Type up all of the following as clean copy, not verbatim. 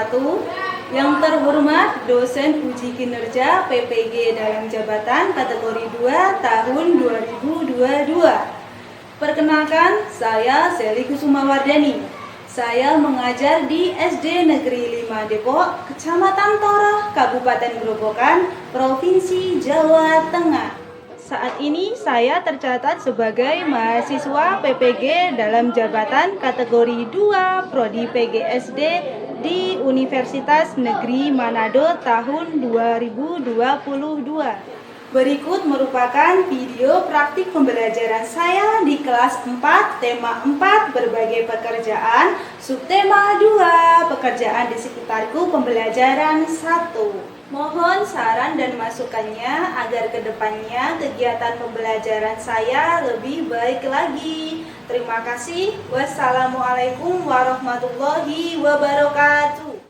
wabarakatuh. Yang terhormat dosen uji kinerja PPG dalam jabatan kategori 2 tahun 2022. Perkenalkan, saya Seli Kusumawardani. Saya mengajar di SD Negeri 5 Depok, Kecamatan Toroh, Kabupaten Grobogan, Provinsi Jawa Tengah. Saat ini saya tercatat sebagai mahasiswa PPG dalam jabatan kategori 2 Prodi PGSD di Universitas Negeri Manado tahun 2022. Berikut merupakan video praktik pembelajaran saya di kelas 4, tema 4, berbagai pekerjaan, subtema 2, pekerjaan di sekitarku, pembelajaran 1. Mohon saran dan masukannya agar kedepannya kegiatan pembelajaran saya lebih baik lagi. Terima kasih. Wassalamualaikum warahmatullahi wabarakatuh.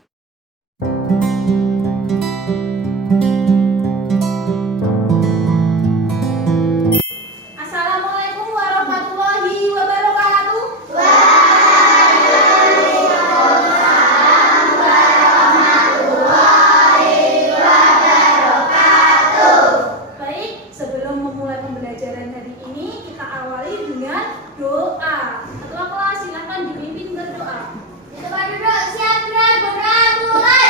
Doa. Ketua kelas silakan dipimpin berdoa. Tempat duduk siap gerak bergerak mulai.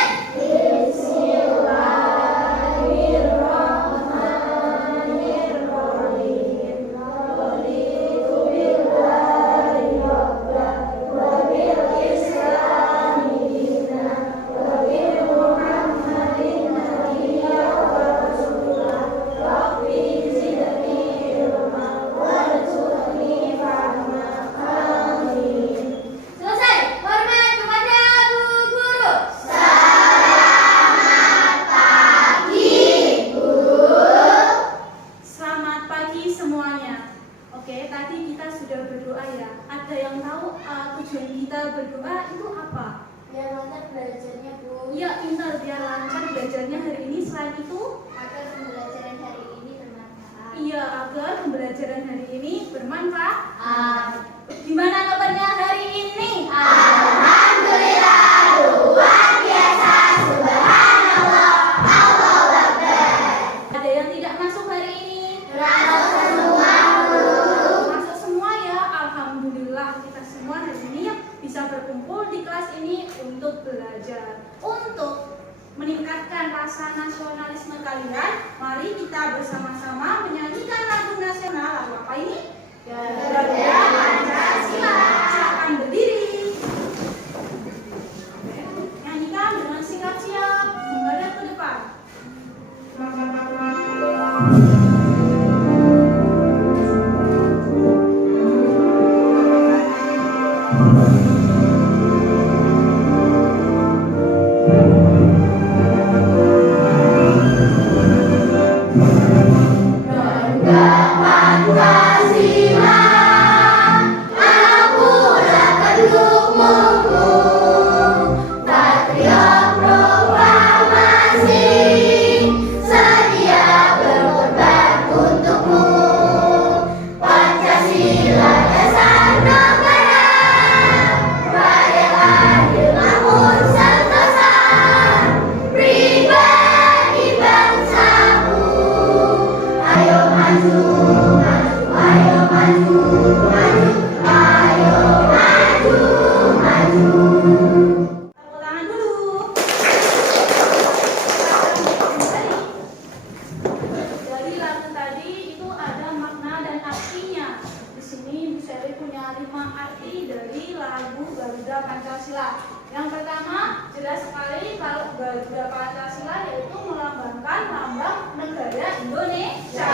Ada yang tahu tujuan kita berdoa itu apa? Biar lancar belajarnya, Bu. Iya, pintar biar lancar belajarnya hari ini. Selain itu, Agar pembelajaran hari ini bermanfaat. iya, agar pembelajaran hari ini bermanfaat. Gimana kabarnya hari ini? Alhamdulillah, luar biasa. Subhanallah. Allahu Akbar. Ada yang tidak masuk hari ini? Masuk semua, Bu. Masuk semua ya. Alhamdulillah kita semua hari ini bisa berkumpul di kelas ini untuk belajar. Untuk meningkatkan rasa nasionalisme kalian, mari kita bersama-sama menyanyikan lagu nasional. Lagu apa ini? Garuda Pancasila. Silakan berdiri. Nyanyikan dengan siap-siap menghadap ke depan. Yang pertama, jelas sekali kalau Garuda Pancasila yaitu melambangkan lambang negara Indonesia.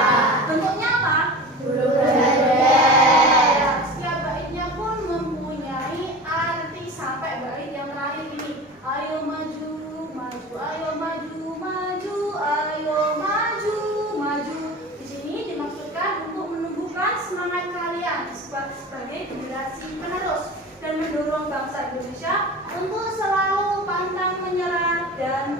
Bentuknya apa? Huruf ganda. Setiap baitnya pun mempunyai arti sampai bait yang terakhir ini. Ayo maju, maju, ayo maju, maju, ayo maju, maju. Di sini dimaksudkan untuk menumbuhkan semangat kalian sebagai generasi penerus dan mendorong bangsa Indonesia untuk selalu pantang menyerah dan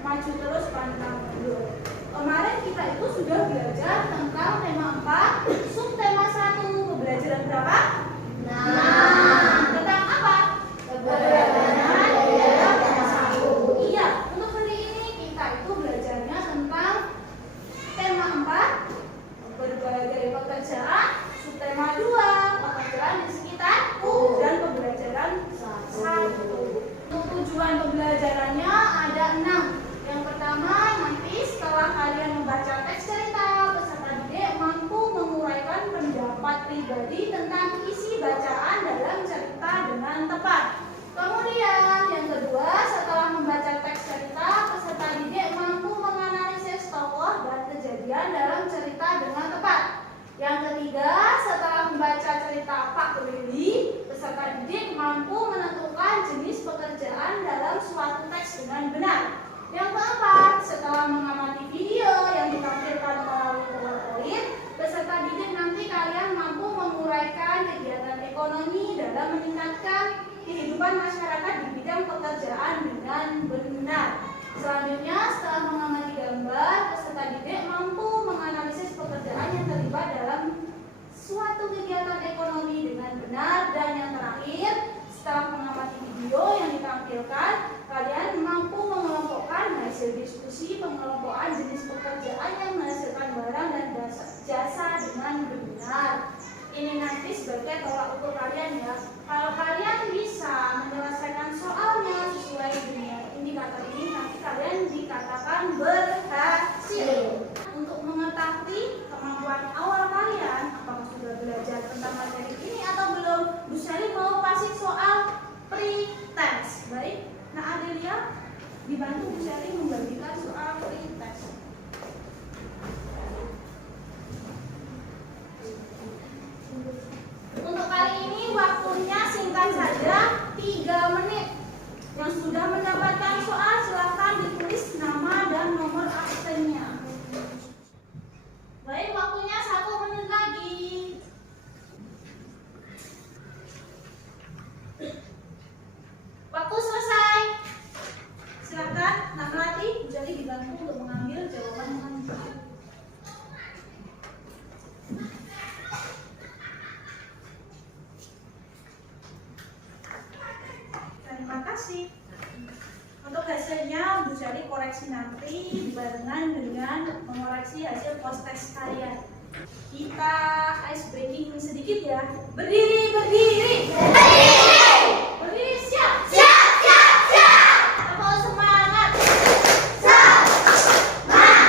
maju terus pantang mundur. Kemarin kita itu sudah belajar tentang tema 4, subtema 1, pembelajaran berapa? Nah, Tentang apa? keberagaman membaca teks cerita, peserta didik mampu menguraikan pendapat pribadi tentang isi bacaan dalam cerita dengan tepat. Kemudian yang kedua, setelah membaca teks cerita, peserta didik mampu menganalisis tokoh dan kejadian dalam cerita dengan tepat. Yang ketiga, setelah membaca cerita Pak Willy, peserta didik mampu menentukan jenis pekerjaan dalam suatu teks dengan benar. Yang keempat, setelah mengamati video yang ditampilkan melalui PowerPoint, peserta didik nanti kalian mampu menguraikan kegiatan ekonomi dalam meningkatkan kehidupan masyarakat di bidang pekerjaan dengan benar. Selanjutnya, setelah mengamati gambar, peserta didik mampu menganalisis pekerjaan yang terlibat dalam suatu kegiatan ekonomi dengan benar. Dan yang terakhir, setelah mengamati video yang ditampilkan, kalian mampu mengelompokkan hasil diskusi pengelompokan jenis pekerjaan yang menghasilkan barang dan jasa dengan benar. Ini nanti sebagai tolak ukur kalian ya. Kalau kalian bisa menyelesaikan soalnya sesuai dengan indikator ini, nanti kalian dikatakan berhasil. Untuk mengetahui kemampuan awal kalian, apakah sudah belajar tentang materi ini atau belum, Bu Sally mau kasih soal pre-test. Baik, nah Adelia dibantu Bu Sally membagikan soal pre-test. Untuk kali ini waktunya singkat saja 3 menit. Yang sudah mendapatkan soal silakan ditulis nama dan nomor absennya. Baik, waktunya 1 menit lagi. Waktu selesai. Silakan Nak Melati, jadi dibantu untuk mengambil jawaban dengan benar. Terima kasih. Untuk hasilnya Bu Sally koreksi nanti barengan dengan mengoreksi hasil post test kalian. Kita ice breaking sedikit ya. Berdiri, berdiri. Berdiri. Berdiri, siap. Siap, siap, siap. Tepuk semangat. Semangat.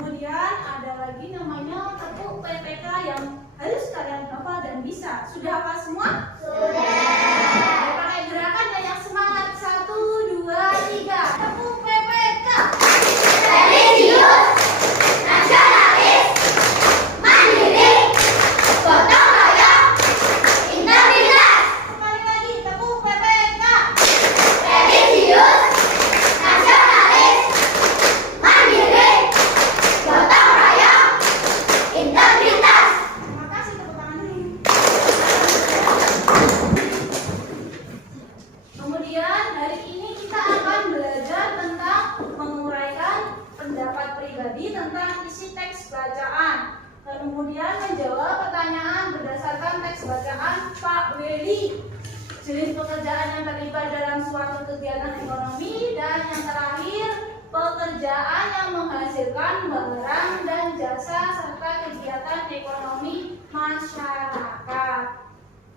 Kemudian ada lagi namanya tepuk PPK yang harus kalian hafal dan bisa. Sudah hafal semua? Pakai gerakan dan yang semangat. 1, 2, 3. Tepuk PPK. Religius, nasionalis, mandiri, gotong royong, integritas. Sekali lagi, tepuk PPK. Religius, nasionalis, mandiri, gotong royong, integritas. Terima kasih, tepuk tangan dulu. Kemudian hari ini kita akan belajar tentang menguraikan pendapat pribadi tentang isi teks bacaan. Kemudian menjawab pertanyaan berdasarkan teks bacaan Pak Willy. Jenis pekerjaan yang terlibat dalam suatu kegiatan ekonomi, dan yang terakhir pekerjaan yang menghasilkan barang dan jasa serta kegiatan ekonomi masyarakat.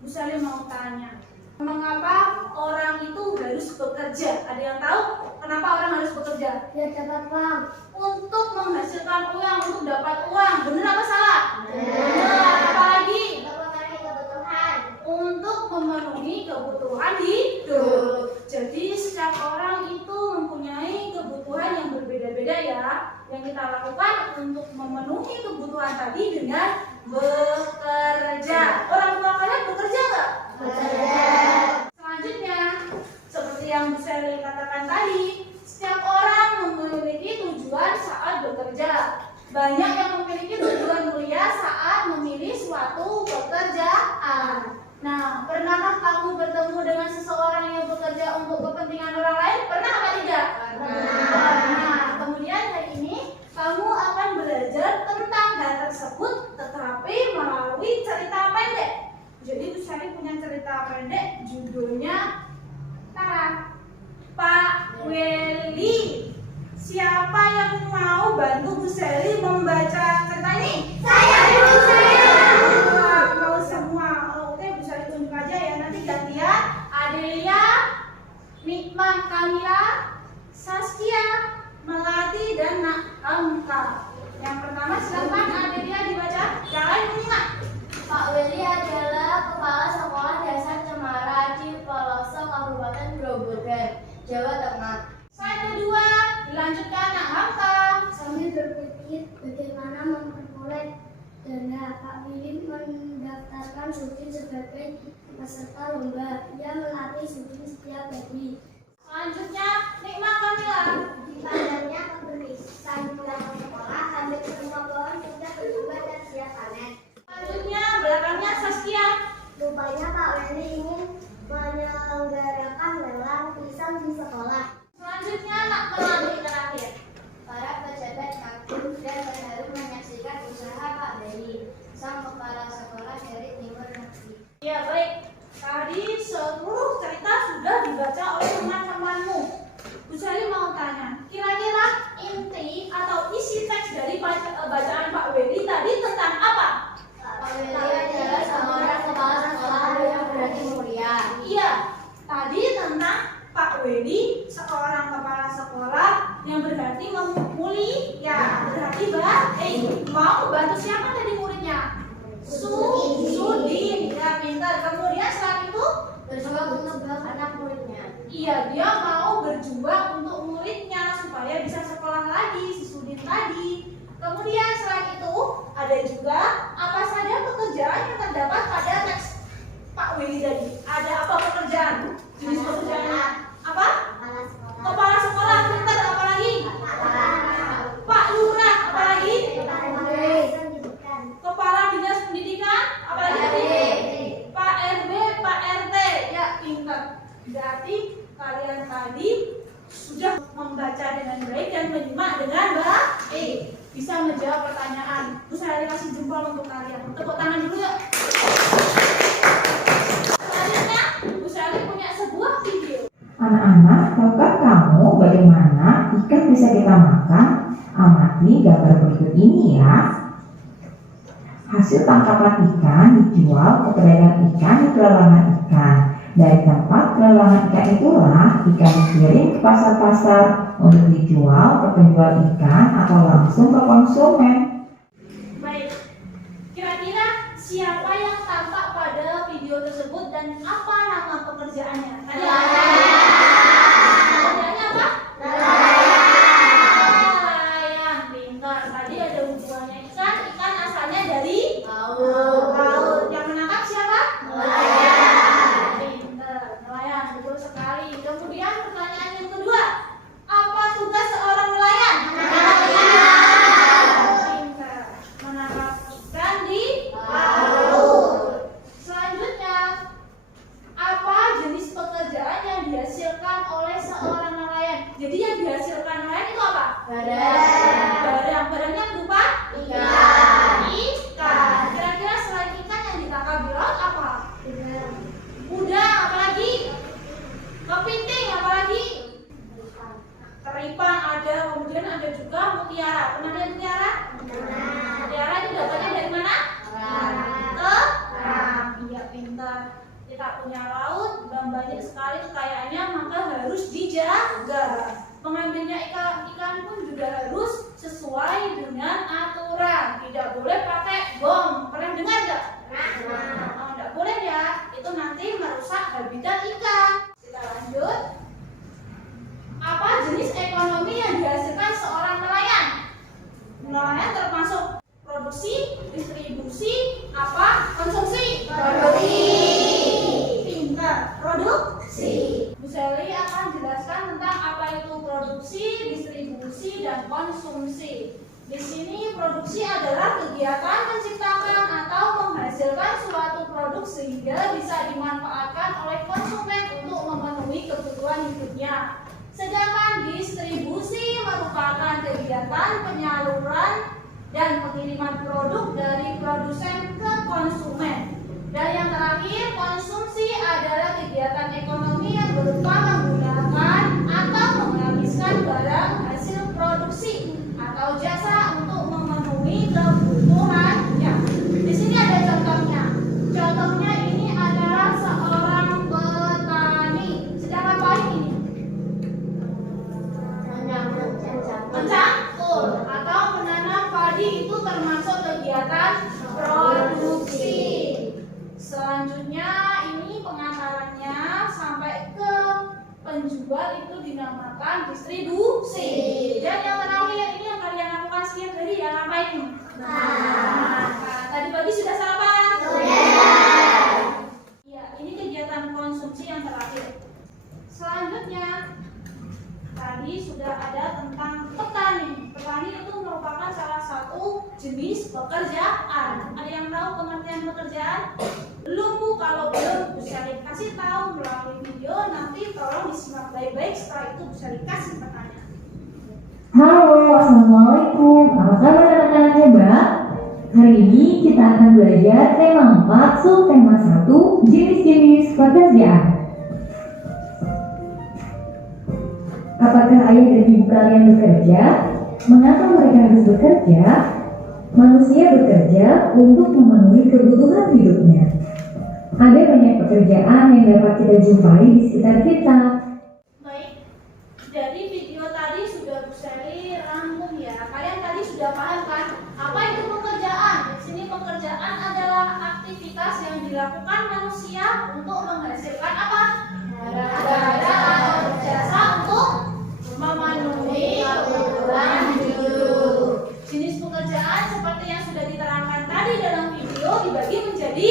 Bu Sally mau tanya, mengapa orang itu harus bekerja? Ada yang tahu kenapa orang harus bekerja? Biar dapat uang. Untuk menghasilkan uang, untuk dapat uang. Benar apa salah? Benar. Apalagi? Untuk memenuhi kebutuhan. Untuk memenuhi kebutuhan hidup. Jadi setiap orang itu mempunyai kebutuhan yang berbeda-beda ya. Yang kita lakukan untuk memenuhi kebutuhan tadi dengan bekerja. Orang tua kalian bekerja nggak? Selanjutnya, seperti yang Bu Sally katakan tadi, setiap orang memiliki tujuan saat bekerja. Banyak yang memiliki tujuan mulia saat memilih suatu pekerjaan. Nah, pernahkah kamu bertemu dengan seseorang yang bekerja untuk kepentingan orang lain? Pernah apa tidak? Pernah. Kemudian hari ini kamu akan belajar tentang hal tersebut, tetapi melalui cerita pendek. Jadi Bu Sally punya cerita pendek, judulnya Pak Willy. Siapa yang mau bantu Bu Sally membaca cerita ini? Saya dulu, saya. Kalau semua, oke Bu Sally tunjuk aja ya. Nanti gantian. Adelia, Nikma, Kamila, Saskia, Melati, dan Amka. Yang pertama silakan Adelia dibaca. Jangan menyimak. Pak Willy adalah Kepala Sekolah Dasar Cemara di Pelosok Kabupaten Grobogan, Jawa Tengah. Slide kedua dilanjutkan Amka. Sambil berpikir bagaimana memperoleh dana, Pak Willy mendaftarkan Sudin sebagai peserta lomba. Ia melatih Sudin setiap hari. Selanjutnya Nikmat Kamila. Dipanggilnya keberisian pulang ke sekolah, sambil semua pohon sudah berubah dan siap panen. Selanjutnya belakangnya Saskia. Rupanya Pak Willy ingin menyelenggarakan lelang pisang di sekolah. Selanjutnya Melati terakhir. Para pejabat kagum dan terharu menyaksikan usaha Pak Willy, sang kepala sekolah dari Timur Negeri. Ya baik, tadi seluruh cerita sudah dibaca oleh teman-temanmu. Bu Sally mau tanya, kira-kira inti atau isi teks dari bacaan Pak Willy tadi tentang apa? Pak Willy adalah seorang kepala sekolah yang berhati mulia. Iya, tadi tentang Pak Willy, seorang kepala sekolah yang berhati mulia, berhati baik. Mau bantu siapa tadi muridnya? Sudin, ya pintar. Kemudian setelah itu, Berjuang untuk anak muridnya. iya dia mau berjuang untuk muridnya supaya bisa sekolah lagi, si Sudin tadi. Kemudian selain itu, ada juga apa saja pekerjaan yang terdapat pada teks Pak Willy tadi. Ada apa pekerjaan? Jenis pekerjaannya apa? Kepala sekolah. Kepala sekolah, pintar, apa lagi? Pak Lurah, apa lagi? Kepala Dinas Pendidikan, apa lagi tadi? Pak RW, Pak RT, ya pintar. Berarti kalian tadi sudah membaca dengan baik dan menyimak dengan baik. Bisa menjawab pertanyaan. Bu Sally kasih jempol untuk kalian. Tepuk tangan dulu yuk. Selanjutnya, Bu Sally punya sebuah video. Anak-anak, tahukah kamu bagaimana ikan bisa kita makan? Amati gambar berikut ini ya. Hasil tangkapan ikan dijual ke pedagang ikan di pelelangan ikan. Dari tempat pelelangan ikan itulah ikan dikirim ke pasar-pasar untuk dijual ke penjual ikan atau langsung ke konsumen. Baik, kira-kira siapa yang tampak pada video tersebut dan apa nama pekerjaannya? Tadi pekerjaannya apa? Nelayan, pintar. Tadi ada hubungannya ikan. Ikan asalnya dari laut. Yang menangkap siapa? Pintar, nelayan, betul sekali. Kemudian pertanyaan yang kedua, apa tugas seorang nelayan? Pintar, menangkap ikan di laut. Selanjutnya, apa jenis pekerjaan yang dihasilkan oleh seorang nelayan? Jadi yang dihasilkan nelayan itu apa? Barang-barangnya berupa ikan. Kira-kira selain ikan yang ditangkap di laut apa? Udang, apalagi? Kepiting, apalagi? Keripan ada, kemudian ada juga mutiara. Pernah lihat mutiara? Mutiara itu dapatnya dari mana? Kerang. Iya, pintar. Kita punya laut dan banyak sekali kekayaannya, maka harus dijaga. Mengambilnya ikan pun juga harus sesuai dengan aturan. Tidak boleh pakai bom. Pernah dengar nggak? Oh, nggak boleh ya. Itu nanti merusak habitat ikan. Kita lanjut. Apa jenis ekonomi yang dihasilkan seorang nelayan? Nelayan termasuk produksi, distribusi, apa? Konsumsi. Pintar. Produksi. Bu Sally akan jelaskan tentang apa itu produksi, distribusi, dan konsumsi. Di sini produksi adalah kegiatan menciptakan atau menghasilkan suatu produk sehingga bisa dimanfaatkan oleh konsumen untuk memenuhi kebutuhan hidupnya. Sedangkan distribusi merupakan kegiatan penyaluran dan pengiriman produk dari produsen ke konsumen. Dan yang terakhir, konsumsi adalah kegiatan ekonomi yang berupa menggunakan atau menghabiskan barang hasil produksi atau jasa untuk memenuhi kebutuhannya. Di sini ada contohnya. Contohnya ini adalah seorang petani. Sedang ngapain ini? itu dinamakan distribusi. Dan yang terakhir ini yang kalian lakukan setiap hari ya, ngapain? Tadi pagi sudah sarapan? Ya, ini kegiatan konsumsi yang terakhir. Selanjutnya, tadi sudah ada tentang petani. Petani itu merupakan salah satu jenis pekerjaan. Ada yang tahu pengertian pekerjaan? Belum Bu, kalau belum bisa dikasih tahu melalui video. Nanti tolong disimak baik-baik, setelah itu bisa dikasih pertanyaan. Halo, Assalamualaikum. Apa kabar anak-anak hebat? Hari ini kita akan belajar tema 4, subtema 1, jenis-jenis pekerjaan. Apakah ayah dan ibu kalian bekerja? Mengapa mereka harus bekerja? Manusia bekerja untuk memenuhi kebutuhan hidupnya. Ada banyak pekerjaan yang dapat kita jumpai di sekitar kita. Baik, dari video tadi sudah Bu Sally rangkum ya. Kalian tadi sudah paham kan? Apa itu pekerjaan? Di sini pekerjaan adalah aktivitas yang dilakukan manusia untuk menghasilkan apa? Barang-barang jasa untuk memenuhi kebutuhan hidup. Jenis pekerjaan seperti yang sudah diterangkan tadi dalam video dibagi menjadi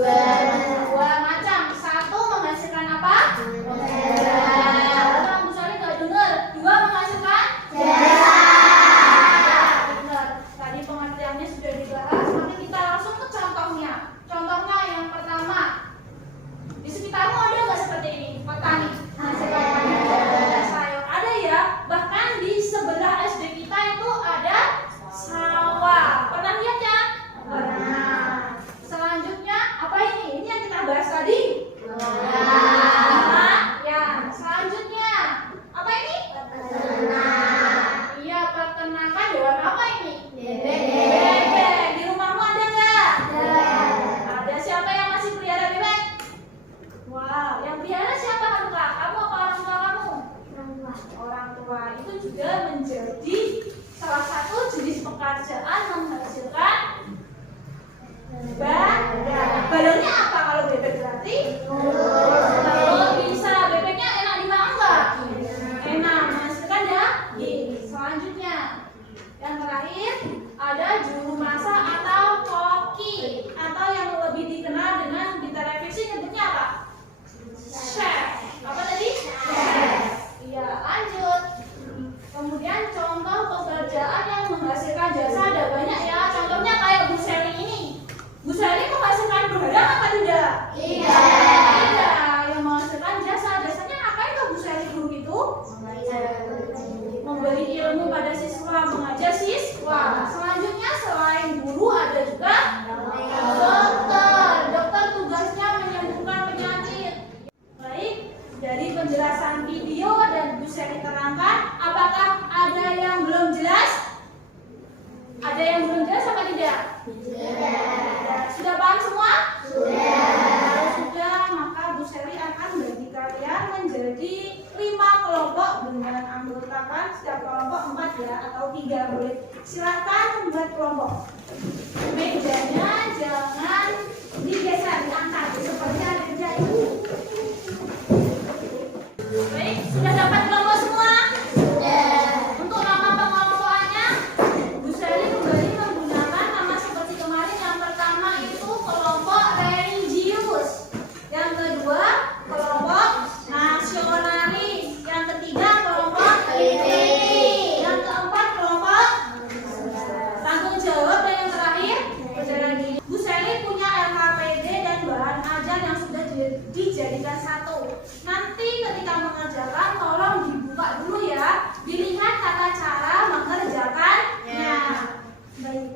dua macam. Satu menghasilkan apa? Kalau Bu Sally nggak dengar, dua menghasilkan jasa. Benar. Tadi pengertiannya sudah dibahas, maka kita langsung ke contohnya. Contohnya yang pertama, di sekitarmu ada nggak seperti ini? Petani. Sayur ada ya. Bahkan di sebelah SD kita itu ada sawah. Pernah lihat ya? Pernah. Selanjutnya apa ini? Ini yang kita bahas tadi. Ya. Selanjutnya apa ini? Iya, peternakan hewan apa ini? Bebek. Di rumahmu ada nggak? Ada. Siapa yang masih pelihara bebek? Wow, yang pelihara siapa Haruka? Kamu apa orang tua kamu? Orang tua. Itu juga menjadi salah satu jenis pekerjaan menghasilkan balonnya apa kalau bebek berarti? Kalau bisa, bebeknya enak dimakan nggak? Enak, menghasilkan daging. Selanjutnya, yang terakhir ada juru masak atau koki, atau yang lebih dikenal dengan di televisi nyebutnya apa? Chef. Apa tadi? Chef. Iya, lanjut. Kemudian contoh pekerjaan yang menghasilkan jasa ada banyak ya. Contohnya kayak Bu Sally ini. Bu Sally menghasilkan barang apa tidak? Tidak. Yang menghasilkan jasa. Jasanya ngapain tuh Bu Sally guru itu? Memberi ilmu pada siswa, mengajar siswa. Selanjutnya selain guru ada juga dokter. Dokter tugasnya menyembuhkan penyakit. Baik, dari penjelasan video dan Bu Sally terangkan, apakah ada yang belum jelas? Ada yang belum jelas apa tidak? Sudah paham semua? Kalau sudah, maka Bu Sally akan bagi kalian menjadi 5 kelompok dengan anggotakan setiap kelompok 4 ya, atau 3 boleh. Silakan membuat kelompok. Mejanya jangan digeser, diangkat seperti ada kerja ini. Baik, sudah dapat kelompok semua? Untuk nama pengelompokannya, Bu Sally kembali menggunakan nama seperti kemarin. Yang pertama itu kelompok religius, yang kedua kelompok nasionalis, yang ketiga kelompok kritis, yang keempat kelompok tanggung jawab, dan yang terakhir perjalanan diri. Bu Sally punya LKPD dan bahan ajar yang sudah dijadikan satu. Nanti ketika mengerjakan tolong dibuka dulu ya, dilihat tata cara mengerjakannya. Baik,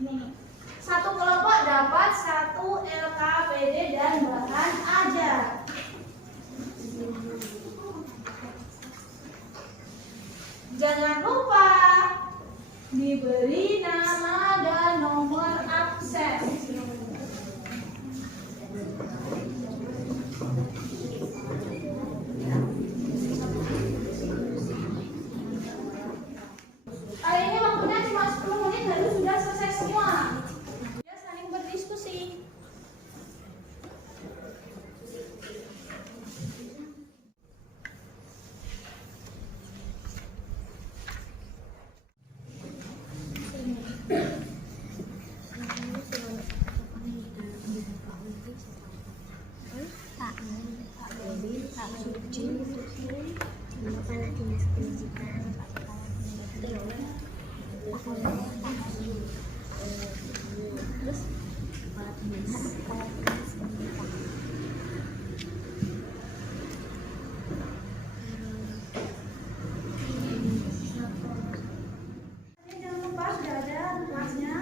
ini satu kelompok dapat 1 LKPD dan bahan ajar. Jangan lupa diberi nama dan nomor absen. Hari ini waktunya cuma 10 menit baru sudah selesai semua. Ya, saling berdiskusi. Kepala Dinas Pendidikan. Terus kepala dinas pendidikan. Jangan lupa sudah ada tugasnya.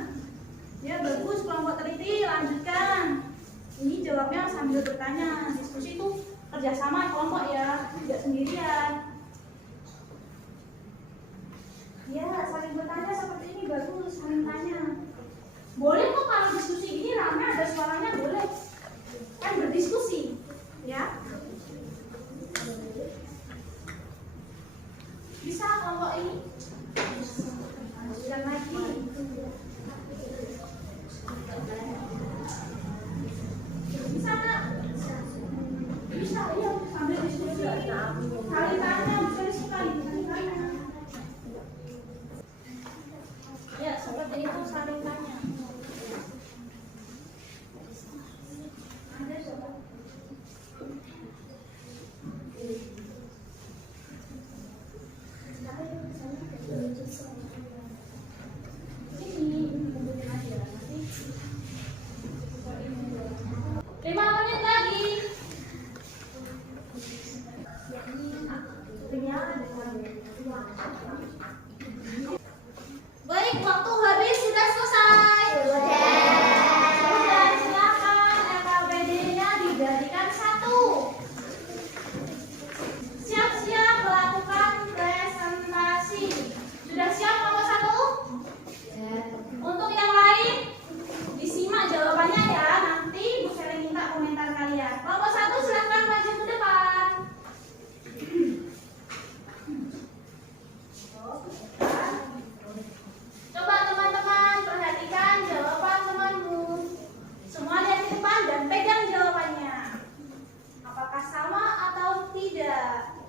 Ya bagus, kelompok teliti lanjutkan. Ini jawabnya sambil bertanya. Diskusi itu kerjasama kelompok ya, tidak sendirian. Ya, saling bertanya seperti ini bagus, saling tanya. Boleh kok kalau diskusi ini ramai ada suaranya boleh. Kan berdiskusi, ya. Bisa kelompok ini. Lanjutkan lagi. Bisa nggak? Bisa, iya. Sambil diskusi. Saling tanya, bisa disukai. Saling tanya. Ya, seperti itu saling tanya. Ada coba. Ini mungkin aja nanti. 5 menit lagi. Baik, waktu habis sudah selesai. Sudah, silakan LKPD-nya dijadikan 1. Siap-siap melakukan presentasi. Sudah siap nomor 1? Untuk yang lain, disimak jawabannya ya. Nanti Bu Sally minta komentar kalian. Nomor 1 silakan maju ke depan. Coba teman-teman perhatikan jawaban temanmu. Semua lihat ke depan dan pegang jawabannya. Apakah sama atau tidak?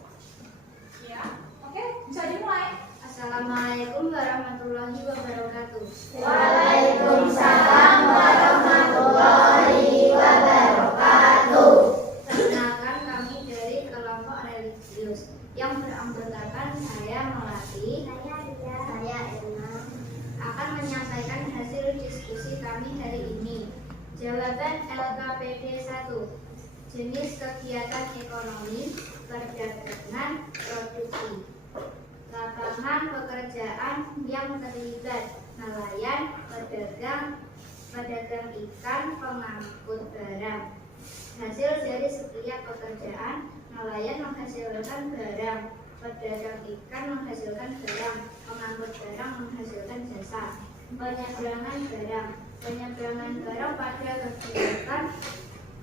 Ya, oke, bisa dimulai. Assalamualaikum warahmatullahi wabarakatuh. Waalaikumsalam warahmatullahi wabarakatuh. Perkenalkan, kami dari kelompok religius yang beranggotakan saya Melati, saya Erna, akan menyampaikan hasil diskusi kami hari ini. Jawaban LKPD 1. Jenis kegiatan ekonomi, perdagangan, produksi. Lapangan pekerjaan yang terlibat nelayan, pedagang ikan, pengangkut barang. Hasil dari setiap pekerjaan, nelayan menghasilkan barang, pedagang ikan menghasilkan barang, pengangkut barang menghasilkan jasa. Penyeberangan barang pada kegiatan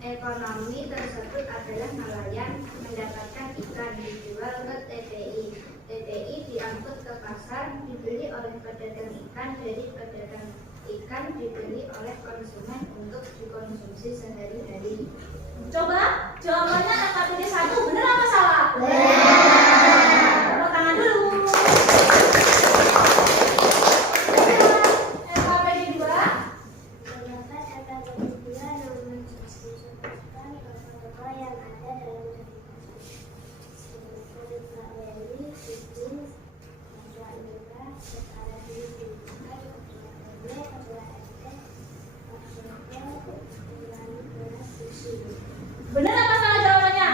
ekonomi tersebut adalah nelayan mendapatkan ikan dijual ke TPI. TPI diangkut ke pasar, dibeli oleh pedagang ikan, dari pedagang ikan dibeli oleh konsumen untuk dikonsumsi sehari-hari. Coba jawabannya LKPD 1 benar apa salah? Tepuk tangan dulu. LKPD 2. Terdapat LKPD 2 yang mencontohkan protokol yang ada dalam Benar apa salah jawabannya?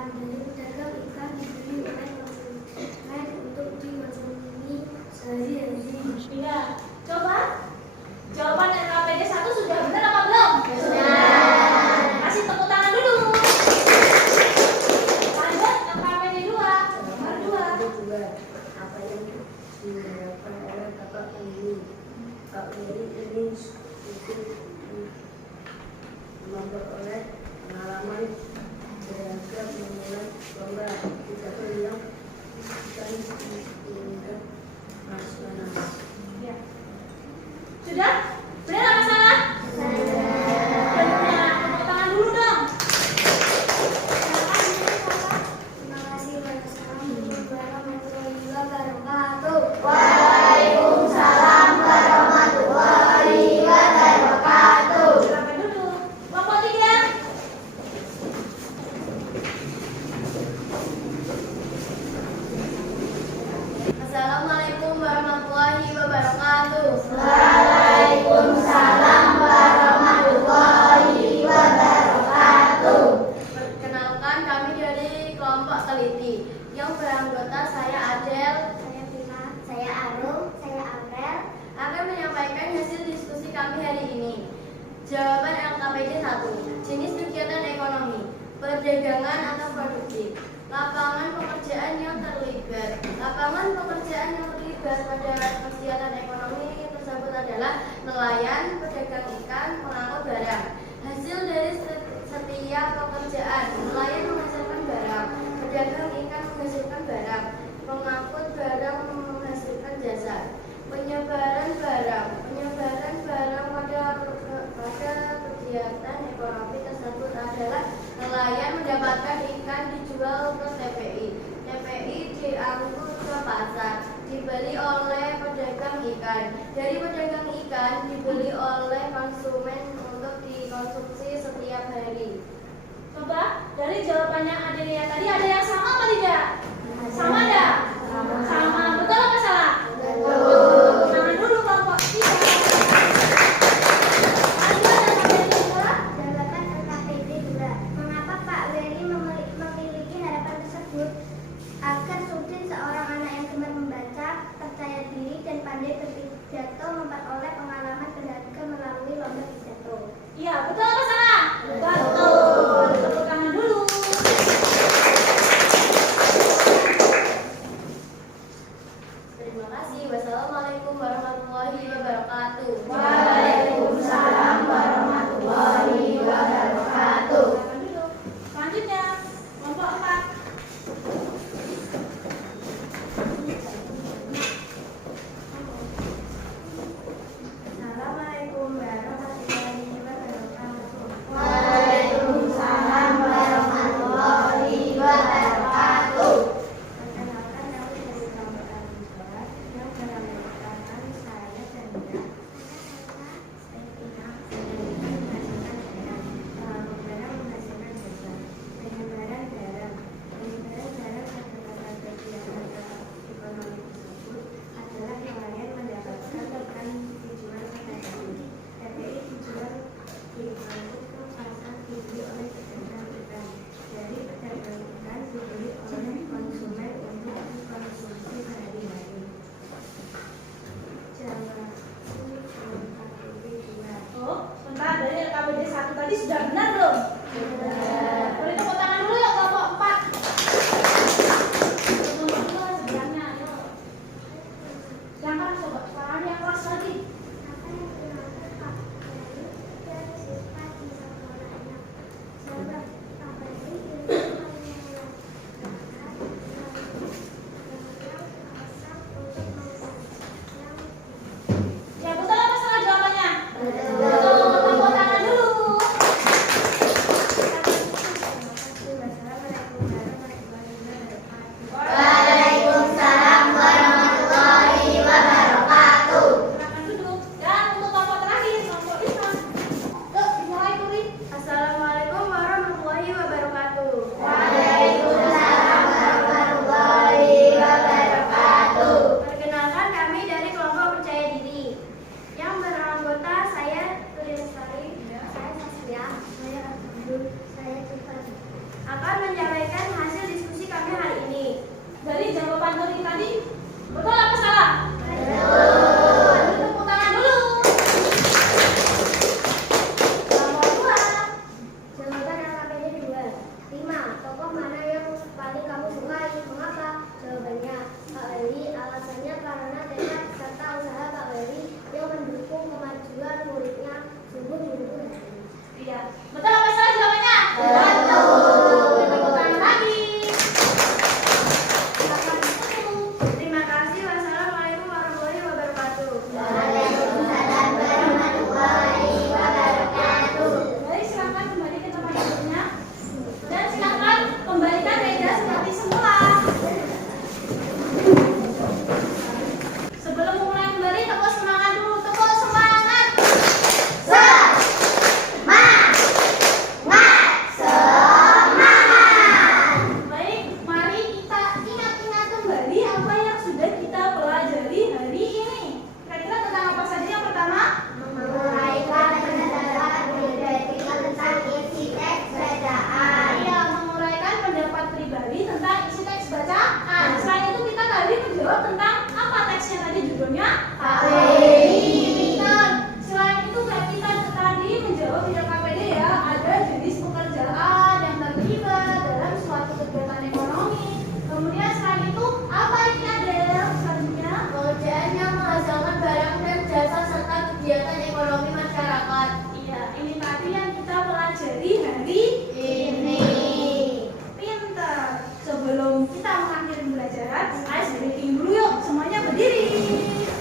ikan. Dari pedagang ikan dibeli oleh konsumen untuk dikonsumsi sehari-hari. Iya. Coba. Jawaban LKPD 1 sudah benar apa belum? Sudah. Kasih tepuk tangan dulu. Lanjut LKPD 2. Nomor 2. Apa yang dilakukan oleh Bapak Uli? Pak Uli ini memperoleh pengalaman beragam memulai lomba tidak yang bukan tingkat nasional. Ya. Sudah? Benar apa salah? Benar. Tepuk tangan dulu dong. Terima kasih. Wassalamualaikum warahmatullahi wabarakatuh. Waalaikumsalam warahmatullahi wabarakatuh. Silakan duduk. Kelompok 3. Assalamualaikum warahmatullahi wabarakatuh. Waalaikumsalam warahmatullahi wabarakatuh. Perkenalkan, kami dari kelompok teliti yang beranggota saya Adel, saya Tina, saya Arum, saya April akan menyampaikan hasil diskusi kami hari ini. Jawaban LKPD 1. Jenis kegiatan ekonomi, perdagangan atau produktif, lapangan pekerjaan yang terlibat. Lapangan pekerjaan yang terlibat pada kegiatan ekonomi tersebut adalah nelayan, pedagang ikan, pengangkut barang. Hasil dari setiap pekerjaan, nelayan menghasilkan barang, pedagang ikan menghasilkan barang, pengangkut barang menghasilkan jasa. Penyebaran barang pada kegiatan ekonomi tersebut adalah nelayan mendapatkan ikan dijual ke TPI. TPI diangkut ke pasar, dibeli oleh pedagang ikan. Dari pedagang ikan dibeli oleh konsumen untuk dikonsumsi setiap hari. Coba dari jawabannya Adelia tadi ada yang sama apa tidak? Sama enggak? Sama. Betul apa salah? Betul. Tangan dulu kelompok 3. Lanjut LKPD 2. Jawaban LKPD 2. Mengapa Pak Weli memiliki harapan tersebut? Agar Sudin, seorang anak yang gemar membaca, percaya diri dan pandai berpidato, memperoleh pengalaman berharga melalui lomba pidato. Iya, betul apa salah? Betul. Tepuk tangan dulu. Terima kasih. Wassalamualaikum warahmatullahi wabarakatuh. Waalaikumsalam warahmatullahi wabarakatuh. Silakan duduk. Selanjutnya, kelompok 4. Assalamualaikum warahmatullahi wabarakatuh. Waalaikumsalam warahmatullahi wabarakatuh. Perkenalkan, kami dari kelompok Alhamdulillah yang beranggotakan saya Chandra, saya Tina, menghasilkan barang, pengangkut barang menghasilkan jasa, penyebaran barang adalah kegiatan ekonomi tersebut adalah nelayan mendapatkan ikan dijual ke TPI. TPI dijual diangkut ke pasar, dibeli oleh pedagang ikan. Dari pedagang ikan dibeli oleh konsumen untuk dikonsumsi sehari-hari. Jawaban LKPD 2. Oh, sebentar, dari LKPD 1 tadi sudah benar belum? Beri tepuk tangan dulu ya kelompok 4. Tepuk dulu sebelahnya, ayo. Silakan coba, sekarang yang kelas lagi. Apa yang dilakukan Pak Weli dan siswa di sekolahnya? Jawab, Pak Weli itu Ya, betul apa salah jawabannya? Betul. Tepuk tangan dulu. Waalaikumsalam warahmatullahi wabarakatuh. Silakan duduk. Dan untuk kelompok terakhir, kelompok 5. Yuk, dimulai Turi. Assalamualaikum warahmatullahi wabarakatuh. Waalaikumsalam warahmatullahi wabarakatuh. Perkenalkan, kami dari kelompok percaya diri yang beranggota saya Turi Lestari, saya Saskia, saya Abdul, saya Cipar akan menyampaikan menguraikan hasil diskusi kami hari ini. Dari jawaban Tony tadi, betul apa salah? Betul. Tepuk tangan dulu. Nomor 2. Jawaban LKPD 2. 5. Tokoh mana yang paling kamu sukai? Mengapa? Jawabannya Pak Weli. Alasannya karena tekad serta usaha Pak Weli yang mendukung kemajuan muridnya sungguh-sungguh. Iya. Betul apa salah jawabannya? Betul. Tepuk tangan lagi. Terima kasih. Wassalamualaikum warahmatullahi wabarakatuh. Waalaikumsalam warahmatullahi wabarakatuh. Baik, silakan kembali ke tempat duduknya. Dan silakan kembalikan meja seperti semula. Sebelum memulai kembali, tepuk semangat dulu. Tepuk semangat. Baik, mari kita ingat-ingat kembali apa yang sudah kita pelajari hari ini. Kira-kira tentang apa saja yang pertama? Menguraikan pendapat pribadi tentang isi teks bacaan. Iya, menguraikan pendapat pribadi tentang isi teks bacaan. Selain itu kita tadi menjawab tentang apa teksnya tadi judulnya? Pak Weli. Pintar. Selain itu kita tadi menjawab di LKPD ya, ada jenis pekerjaan yang terlibat dalam suatu kegiatan ekonomi. Kemudian selain itu apa ini Adel? Selanjutnya Pekerjaan yang menghasilkan barang dan jasa serta kegiatan ekonomi masyarakat. iya, ini tadi yang kita pelajari hari Ini. Pintar. Sebelum kita mengakhiri pembelajaran, ice breaking dulu yuk. Semuanya berdiri.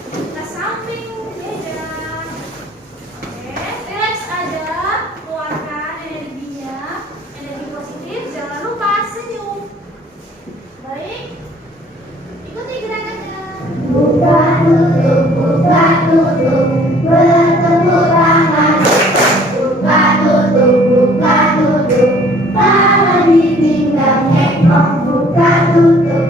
Kita samping meja. Oke, relax aja. Keluarkan energinya, energi positif. Jangan lupa senyum. Baik. Ikuti gerakannya. Buka tutup, bertepuk tangan. Buka tutup, tangan di pinggang ekor. Buka tutup,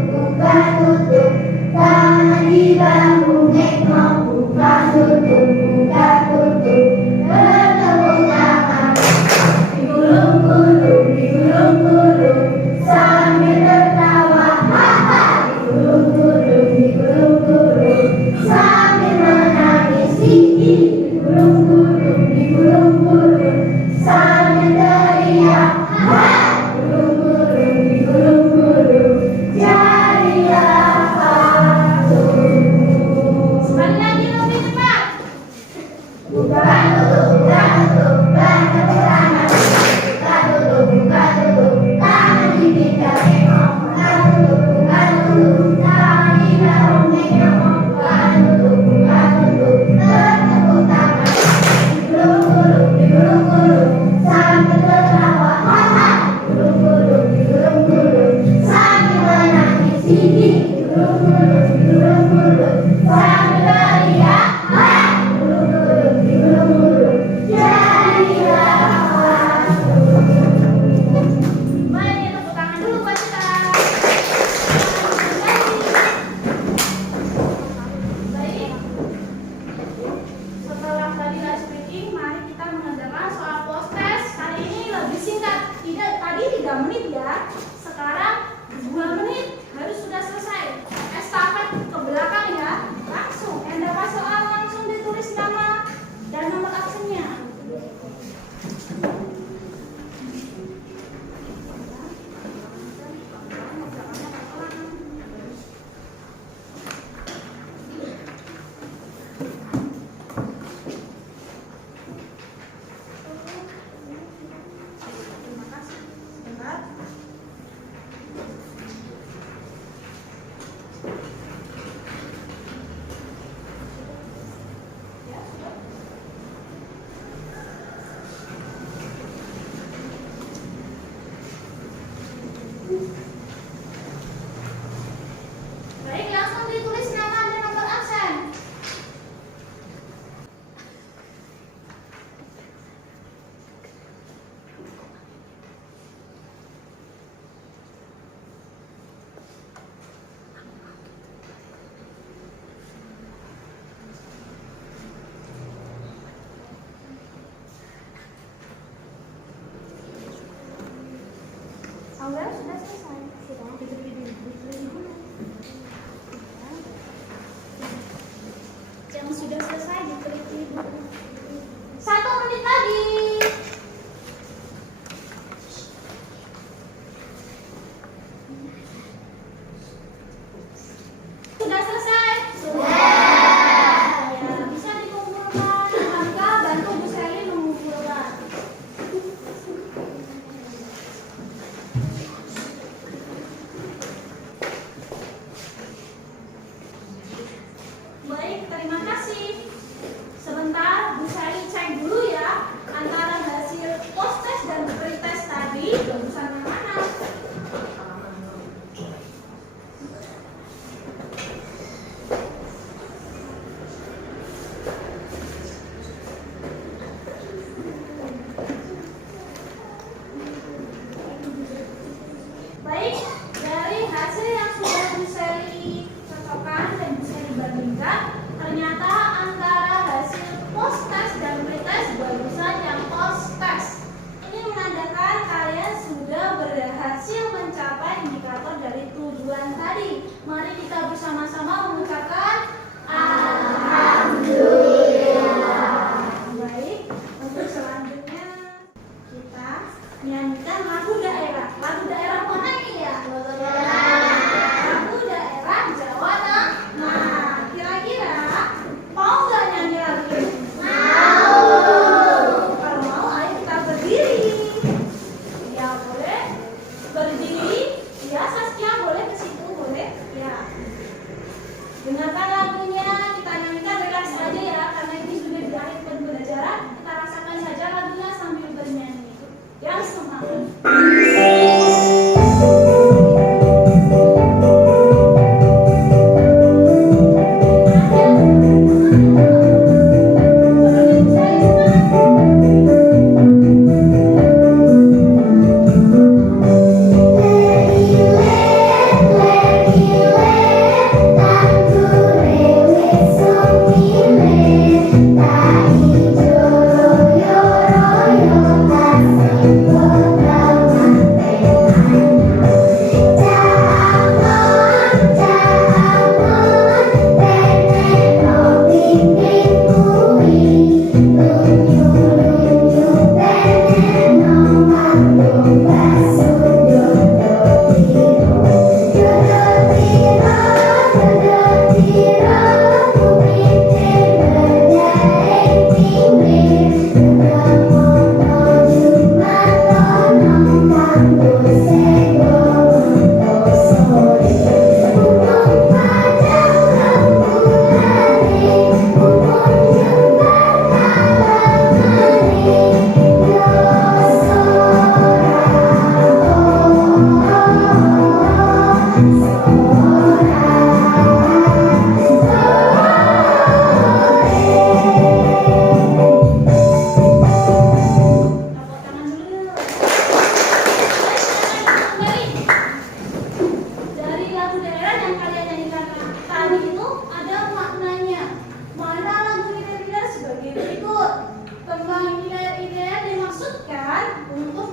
tangan di bahu ekor. Buka tutup, bertepuk tangan. Digulung-gulung, sambil tertawa. Digulung-gulung, sambil menangis. Digulung-gulung, sambil teriak. Digulung-gulung, jadilah patung. Sekali lagi lebih cepat. Buka tutup, bertepuk tangan. Buka tutup, tangan di pinggang ekor. Buka tutup, tangan di bahu ekor. Buka tutup, bertepuk tangan. Digulung-gulung, sambil tertawa. Digulung-gulung, sambil menangis. Digulung-gulung, sambil teriak. Digulung-gulung, jadilah patung. Mari tepuk tangan dulu buat kita. Baik. Setelah tadi live speaking, mari kita mengerjakan soal post test. Kali ini lebih singkat. Tidak tadi 3 menit ya. Sekarang 2 menit harus sudah selesai. Estafet ke belakang ya. Langsung yang dapat soal langsung ditulis nama dan nomor absennya. Terima kasih. Sebentar. Ya, sudah. Baik, langsung ditulis nama dan nomor absen. Aura sudah sudah selesai diteliti. 1 menit lagi. Sudah selesai? Sudah. Ya, bisa dikumpulkan. Hamka bantu Bu Seli mengumpulkan. Baik, terima kasih. Sebentar, Bu Seli cek dulu ya antara hasil post-test dan pretest tadi bagusan yang mana. Baik, dari hasil yang sudah Bu Seli cocokkan dan bisa dibandingkan, ternyata antara hasil post-test dan pretest bagusan yang post-test. Ini menandakan kalian sudah berhasil mencapai indikator dari tujuan tadi. Mari kita bersama-sama mengucapkan Alhamdulillah. Baik, untuk selanjutnya kita nyanyikan lagu daerah. Lagu daerah mana ini ya? Lagu daerah Jawa Tengah. Kira-kira mau nggak nyanyi lagu ini? Mau. Kalau mau, ayo kita berdiri. Ya boleh. Berdiri. Ya Saskia boleh ke situ boleh. Ya. Dengarkan lagunya. Kita nyanyikan relax aja ya, karena ini sudah di akhir pembelajaran. Kita rasakan saja lagunya sambil bernyanyi. Yang semangat. Untuk